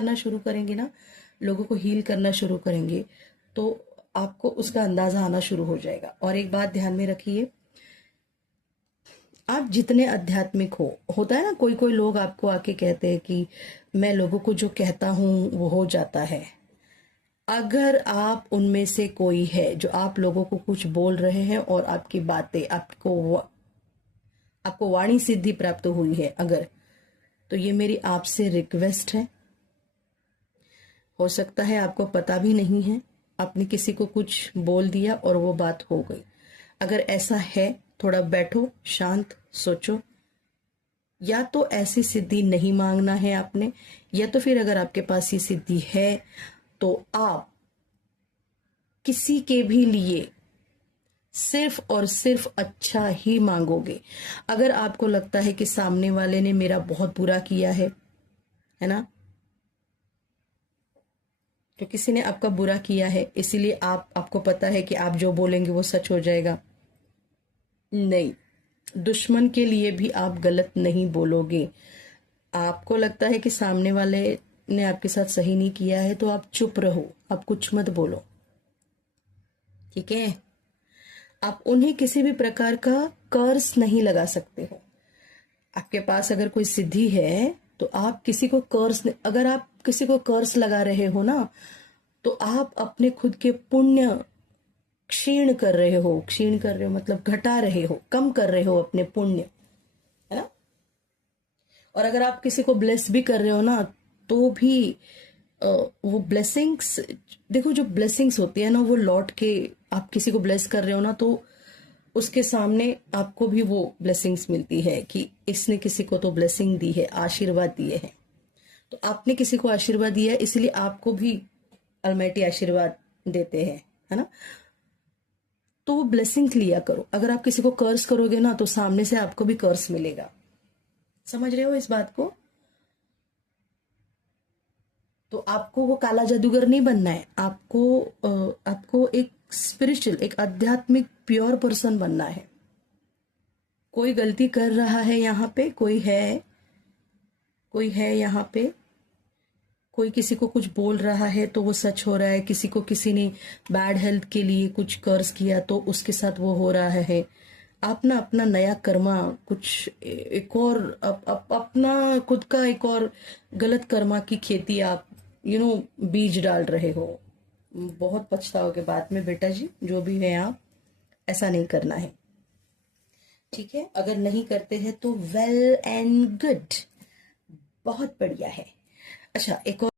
करना शुरू करेंगे ना, लोगों को हील करना शुरू करेंगे, तो आपको उसका अंदाजा आना शुरू हो जाएगा। और एक बात ध्यान में रखिए, आप जितने आध्यात्मिक होता है ना, कोई कोई लोग आपको आके कहते हैं कि मैं लोगों को जो कहता हूं वो हो जाता है। अगर आप उनमें से कोई है जो आप लोगों को कुछ बोल रहे हैं और आपकी बातें आपको वाणी सिद्धि प्राप्त हुई है अगर, तो ये मेरी आपसे रिक्वेस्ट है। हो सकता है आपको पता भी नहीं है, आपने किसी को कुछ बोल दिया और वो बात हो गई। अगर ऐसा है, थोड़ा बैठो, शांत सोचो, या तो ऐसी सिद्धि नहीं मांगना है आपने, या तो फिर अगर आपके पास ये सिद्धि है तो आप किसी के भी लिए सिर्फ और सिर्फ अच्छा ही मांगोगे। अगर आपको लगता है कि सामने वाले ने मेरा बहुत बुरा किया है ना, तो किसी ने आपका बुरा किया है, इसीलिए आपको पता है कि आप जो बोलेंगे वो सच हो जाएगा। नहीं, दुश्मन के लिए भी आप गलत नहीं बोलोगे। आपको लगता है कि सामने वाले ने आपके साथ सही नहीं किया है, तो आप चुप रहो, आप कुछ मत बोलो, ठीक है। आप उन्हें किसी भी प्रकार का कर्ज नहीं लगा सकते हो। आपके पास अगर कोई सिद्धि है तो आप किसी को कर्ज, अगर आप किसी को कर्ज लगा रहे हो ना, तो आप अपने खुद के पुण्य क्षीण कर रहे हो। क्षीण कर रहे हो मतलब घटा रहे हो, कम कर रहे हो अपने पुण्य, है ना। और अगर आप किसी को ब्लेस भी कर रहे हो ना, तो भी वो ब्लेसिंग्स, देखो जो ब्लेसिंग्स होती है ना, वो लौट के, आप किसी को ब्लेस कर रहे हो ना, तो उसके सामने आपको भी वो ब्लेसिंग्स मिलती है कि इसने किसी को तो ब्लेसिंग दी है, आशीर्वाद दिए हैं। तो आपने किसी को आशीर्वाद दिया है, इसलिए आपको भी अलमाइटी आशीर्वाद देते हैं, है ना। तो वो ब्लेसिंग लिया करो। अगर आप किसी को कर्ज करोगे ना, तो सामने से आपको भी कर्ज मिलेगा। समझ रहे हो इस बात को। तो आपको वो काला जादूगर नहीं बनना है, आपको एक स्पिरिचुअल, एक आध्यात्मिक प्योर पर्सन बनना है। कोई गलती कर रहा है यहाँ पे, कोई है यहाँ पे, कोई किसी को कुछ बोल रहा है तो वो सच हो रहा है, किसी को किसी ने बैड हेल्थ के लिए कुछ कर्ज किया तो उसके साथ वो हो रहा है। आप ना अपना नया कर्मा, कुछ एक और अपना खुद का एक और गलत कर्मा की खेती आप बीज डाल रहे हो। बहुत पछताओगे बाद में बेटा जी, जो भी है आप, ऐसा नहीं करना है, ठीक है। अगर नहीं करते हैं तो वेल एंड गुड, बहुत बढ़िया है। अच्छा, एक और